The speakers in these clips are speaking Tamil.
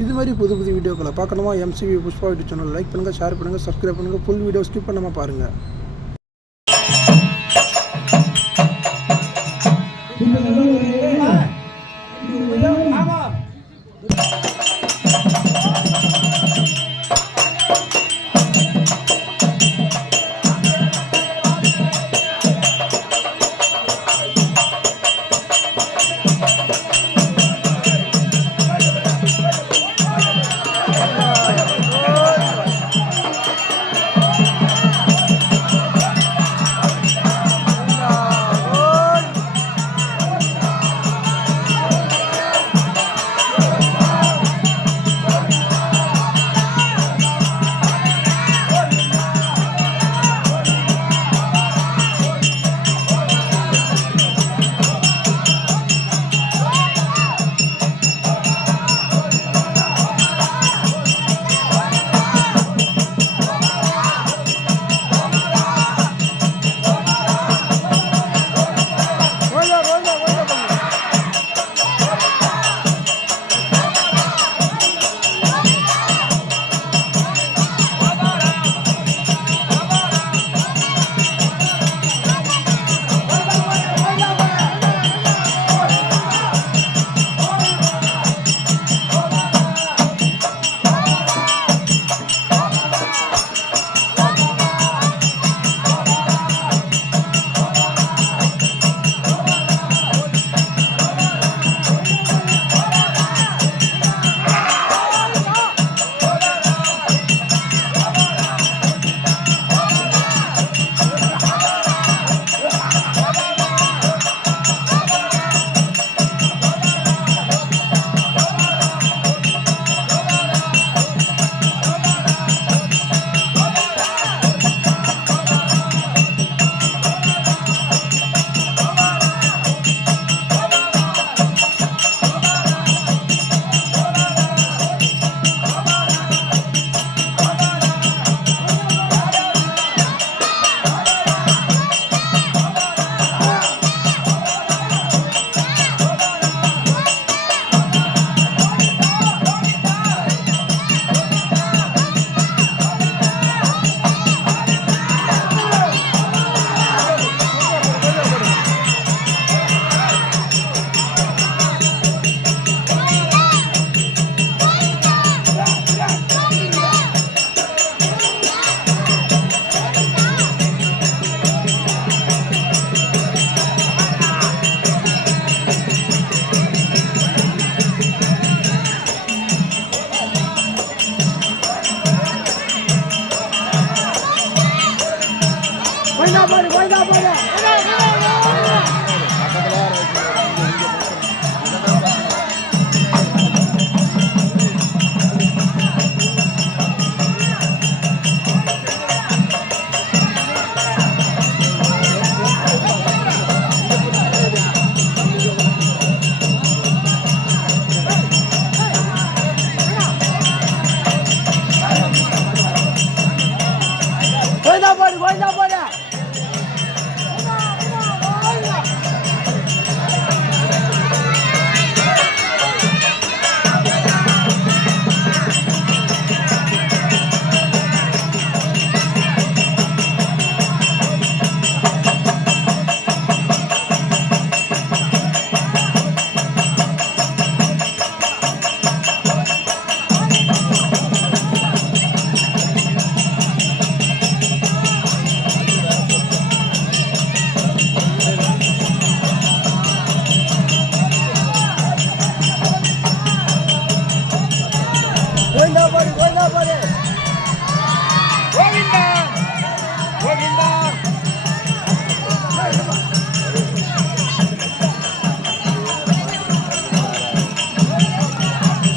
இது மாதிரி புது புது வீடியோக்களை பார்க்கணுமா MCV Pushpa YouTube channel like பண்ணுங்கள், ஷேர் பண்ணுங்கள், சப்ஸ்கிரைப் பண்ணுங்கள். ஃபுல் வீடியோ ஸ்கிப் பண்ணாமல் பாருங்கள்.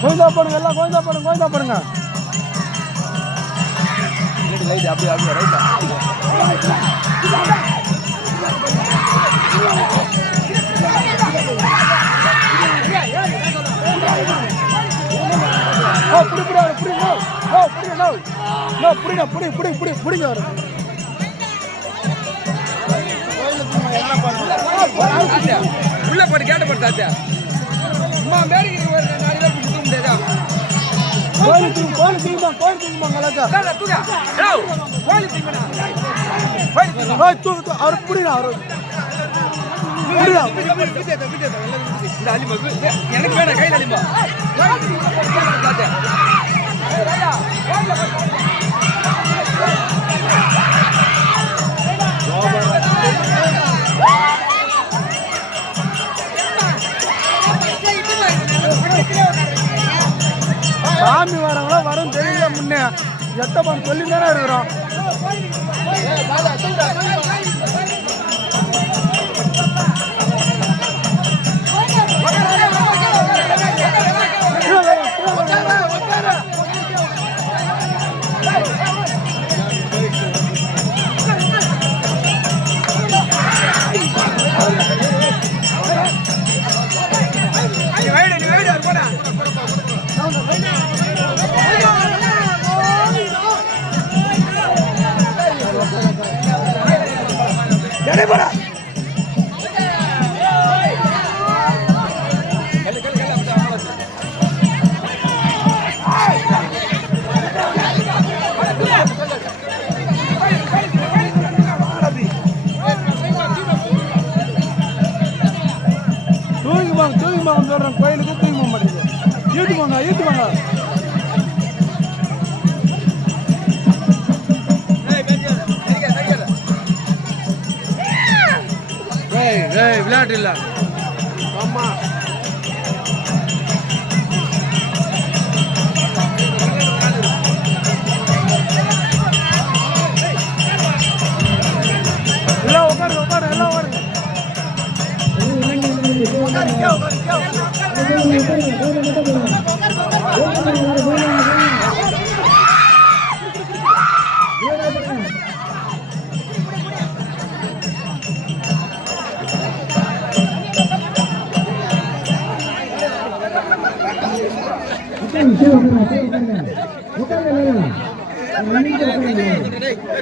கோயிந்தா போடுங்க, எல்லாம் கோயிந்தா போடுங்க, கோயிந்தா போடுங்க. அப்படியே அப்படியே ரைட்டா உள்ள போட்டு கேட்ட போட்டு தாச்சா அம்மா மேரி ஒரு 4 பேர் முடியாதா அவர் புரியுது அவரு எனக்கு வேணா கையில் அடிப்பா சாமி வரவங்களா வரும் தெரியல முன்னே எட்டப்பன் சொல்லி தானே இருக்கிறோம். தூக்கிமாங்க சொல்றேன், கோயிலுக்கு தூக்கி போக மாட்டேங்குது. ஈட்டுவாங்க விளையாட்டு இல்ல. ஆமா எல்லாம் உட்காரு எல்லாம் உட்காருங்க.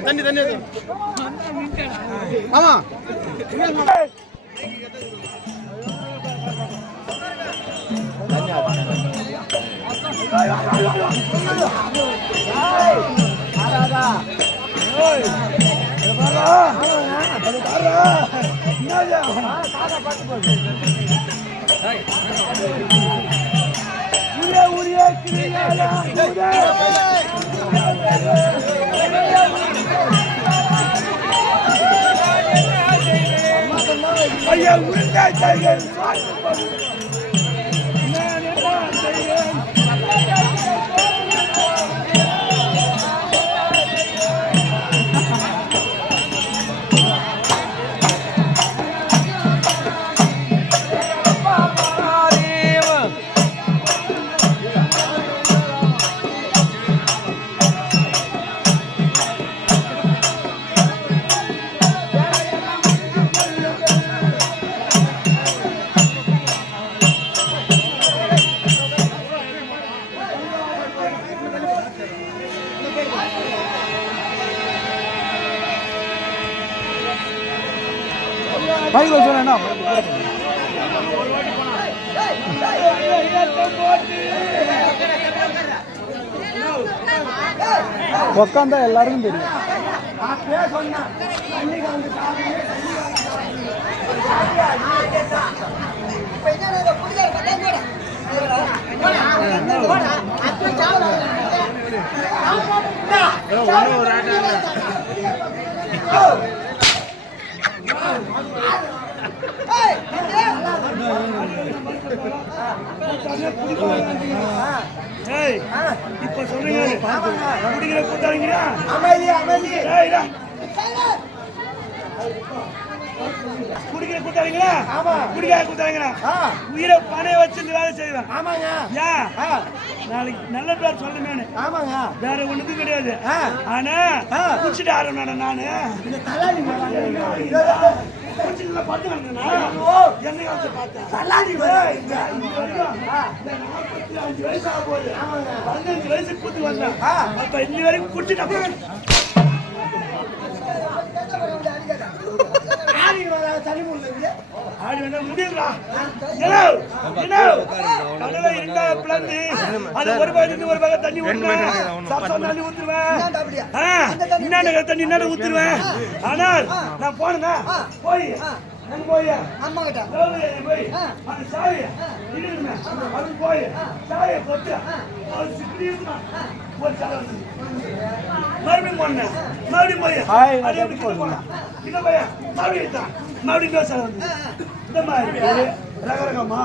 தண்ணி ஆமா ஐயா உருண்டை பைக்ல சொன்னா உக்காந்தா எல்லாருக்கும் தெரியும். இப்ப சொல்றீங்க குடிக்கிற கூட்டாளிங்களா? குடிக்கிற கூட்டாளிங்களா? குடிக்காத கூட்டாளிங்களா? உயிரை பணைய வச்சு வேலை செய்வேன். ஆமாங்க. நாளைக்கு நல்ல பேர் சொல்லணுமே. ஆமாங்க. வேற ஒண்ணுக்கும் கிடையாது. ஆனா குடிச்சிட்டு ஆரம்பிச்சேன் நானு. வயசு கூட்டு வந்தேன். அப்ப இன்னி வரைக்கும் குடிச்சுட்டு தண்ணி முடிஞ்சு ஆடி வேணா முடியுங்களா கடலை இருந்தா பிளந்து அது ஒரு பக்கம் ஒரு பக்கம் தண்ணி ஊற்றுவேன் சத்தம் தண்ணி ஊற்றுவேன் இன்னொரு தண்ணி இன்னொரு ஊற்றுவேன் ஆனால் நான் போனேன்னா போய் போய் அம்மா கிட்ட போய் அந்த சாவியை அது போய் சாவியை போட்டு ஒரு சாலை வந்து மறுபடியும் போனேன் மறுபடியும் போய் இந்த போய் மறுபடியும் மறுபடியும் சாலை வந்து இந்த மாதிரி ரகரகமா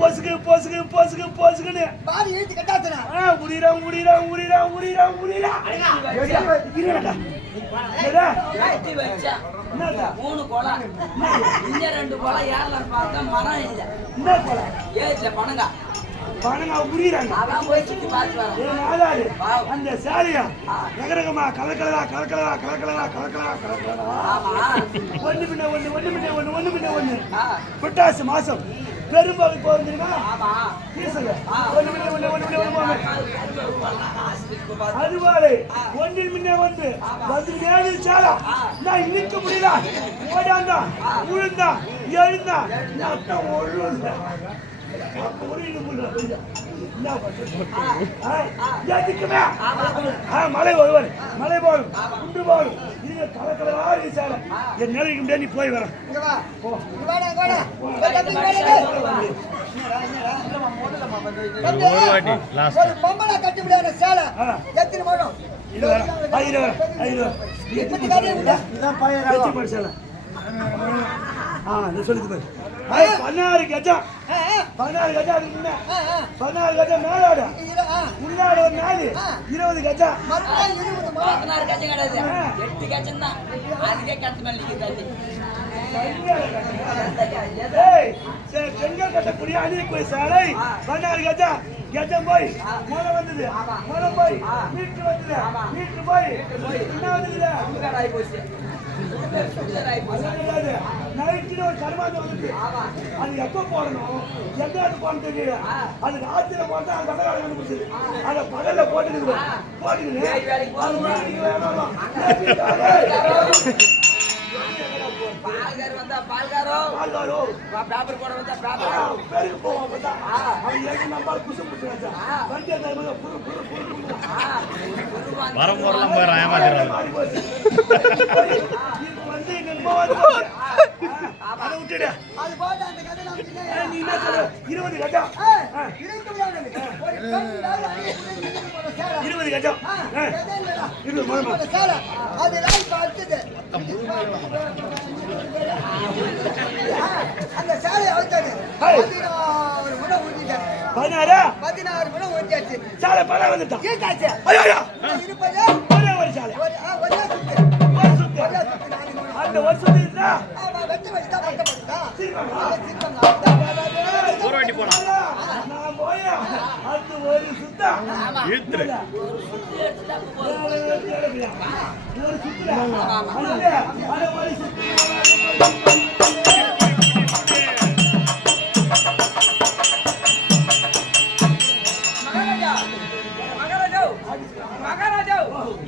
பொசுக்கு பொசுக்கு பொசுக்கு பொசுக்குன்னு பாதி இழுத்து கட்டாத்துனா உரிறான் உரிறான் உரிறான் உரிறான் உரிறான் மூணு குளம் இங்க 2 குளம் ஏழம் பார்த்தா மரம் இல்ல என்ன போல ஏத்துல பணங்க உரிறாங்க அதான் போய் சுத்தி பார்த்து வரேன் அந்த சாலியா ரகரகமா கலக்கலா கலக்கலா கலக்கலா கலக்கலா கலக்கலா ஒண்ணு பின்ன ஒண்ணு ஒண்ணு பின்ன ஒண்ணு ஒண்ணு பின்ன ஒண்ணு புட்டாசு மாசம் பெரும்பாலும் போகும் தெரியுமா ஒண்ணு பின்ன ஒண்ணு ஒண்ணு பின்ன ஒண்ணு அதுவாறு ஒன்றில் முன்னே வந்து நேரில் சாலா நான் இழுக்க முடியல ஓடாந்தான் உழுந்தான் எழுந்தான் நான் ஒழுந்த மலை வருவார் மலை போடும் குண்டு போடும் இது கலக்கலா சாலை என் நிலைக்கு முடியாது நீ போய் வர பொம்பளை கட்டி முடியாத சேலை எத்தனை வரும் சொல்லுது பாரு 16 கஜம் 16 கஜம் அதுக்கு முன்ன 16 கஜம் மேலாடு முன்னாடி ஒரு 4 20 கஜம் 16 கஜம் கிடையாது 8 கஜம் தான் அதுக்கே கட்டு மல்லிக்கு செங்கல் கட்டக்கூடிய அணிக்குரிய சாலை 16 கஜம் கஜம் போய் மழை வந்தது மழை போய் வீட்டு வந்தது வீட்டு போய் என்ன வந்தது நைட்டு ஒரு கருமாந்தம் வந்துட்டு அது எப்ப போடணும் எந்த இடத்து போடணும் தெரியல அது ராத்திரில போட்டா அது பகல கண்டுபிடிச்சது அதை பகல்ல போட்டுக்கிது பால்கார் வந்தா பால்காரோ பேப்பர் போட வந்தா பேப்பரோ பேருக்கு போவோம் பார்த்தா அவன் ஏன் நம்பால் குசு குசு வச்சா வண்டி அந்த புரு புரு புரு வரம் வரலாம் போய் ஏமாத்திடுறாங்க வந்து நம்பாது அதை விட்டுடு அது போட்டு அந்த கதை நான் நீ என்ன சொல்ற 20 கஜம் இழுக்க முடியாது ஒரு 20 கஜம் இது மொழமா சேலை அது லைஃப் அடுத்தது அந்த சேலை அவுத்தாது 16 முறை ஊத்திட்டேன் 16 முறை ஊத்தியாச்சு சாலை பல வந்துட்டான் ஈட்டாச்சு ஐயோ இருப்பது ஒரே ஒரு சாலை ஒரே சுத்து அந்த ஒரு சுத்து இருந்தா வெட்டு வெட்டி தான் பட்டா ஒரு வாட்டி போலாம் நான் போயா அது ஒரு சுத்தா இழுத்துரு ஒரு சுத்துல அது ஒரு சுத்து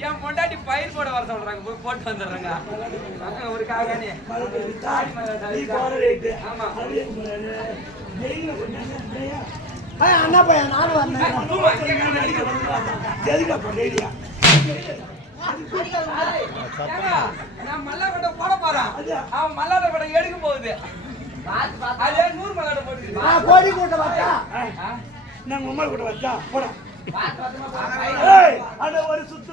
என் பொண்டாட்டி பயிர் போட வர சொல்றாங்க போய் போட்டு வந்துடுறாங்க ஒரு காகானே அண்ணா பையன் நானும் வந்தேன் நான் மல்லாக்கட்டை போட போறேன் அவன் மல்லாத படம் எடுக்க போகுது அதே 100 மல்லாட்ட போட்டு கோடி கூட்ட பார்த்தா நாங்க உமா கூட வச்சா போட அந்த ஒரு சுத்து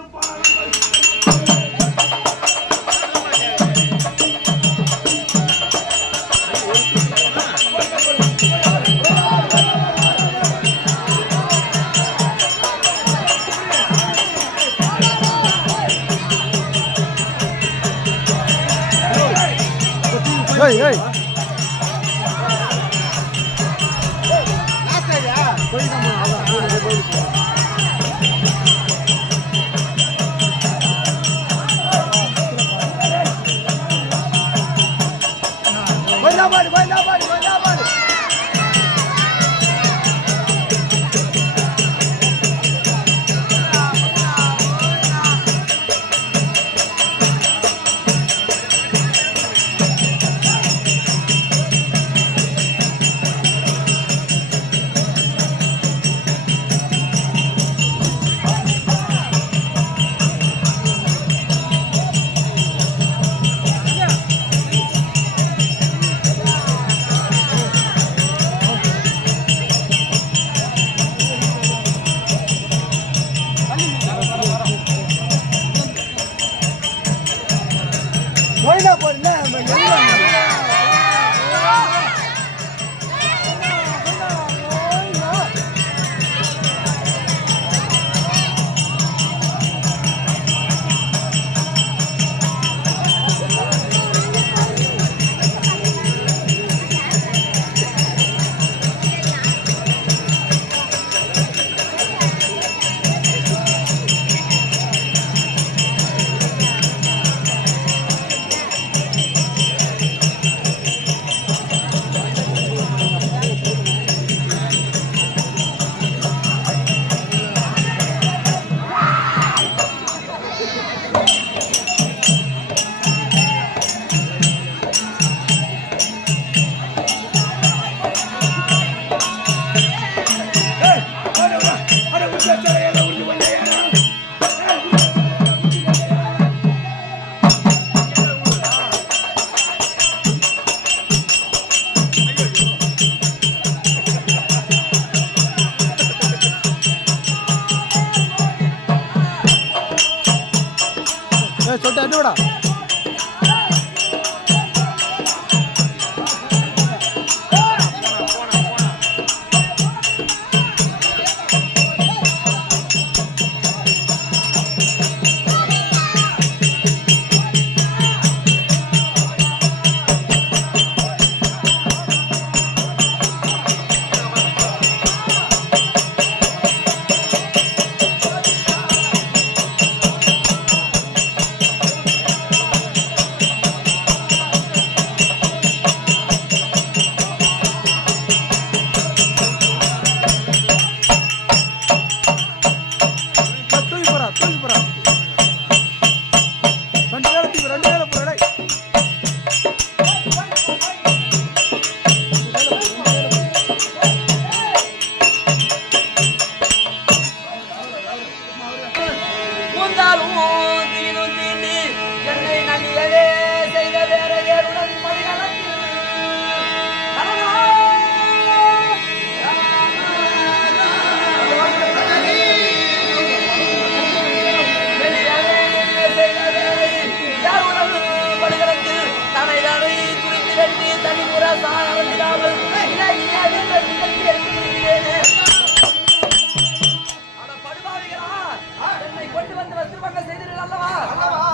சொல்லிட்டு என்னடா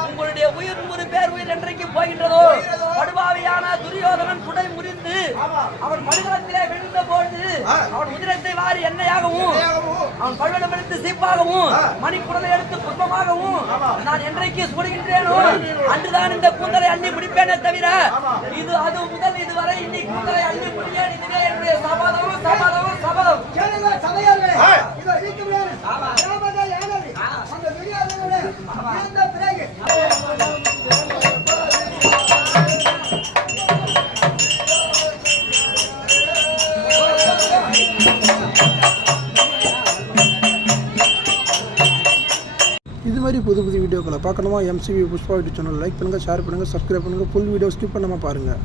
உங்களுடைய உயிர் ஒரு பேர் உயிர் என்றைக்கு போகின்றதோ படுபாவியான துரியோதனன் குடை முறிந்து அவன் மடுகளத்திலே விழுந்த போது அவன் உதிரத்தை வாரி எண்ணெயாகவும் அவன் பழுவெடுத்து சீப்பாகவும் மணிக்குடலை எடுத்து புஷ்பமாகவும் நான் என்றைக்கு சூடுகின்றேனோ அன்றுதான் இந்த கூந்தலை அள்ளி பிடிப்பேனே தவிர இது அது முதல் இதுவரை இன்னைக்கு கூந்தலை அள்ளி பிடிப்பேன் இதுவே என்னுடைய சபதம் சபதம் சபதம் சபையார்களே இதோ இருக்கிறேன் ராமதா யானவி அந்த துரியோதனனே இந்த பிறகு இது மாதிரி புது புது வீடியோக்களை பார்க்கணுமா MCV Pushpa YouTube channel like பண்ணுங்கள் ஷேர் பண்ணுங்கள் சப்ஸ்கிரைப் பண்ணுங்கள் ஃபுல் வீடியோ ஸ்கிப் பண்ணாமல் பாருங்கள்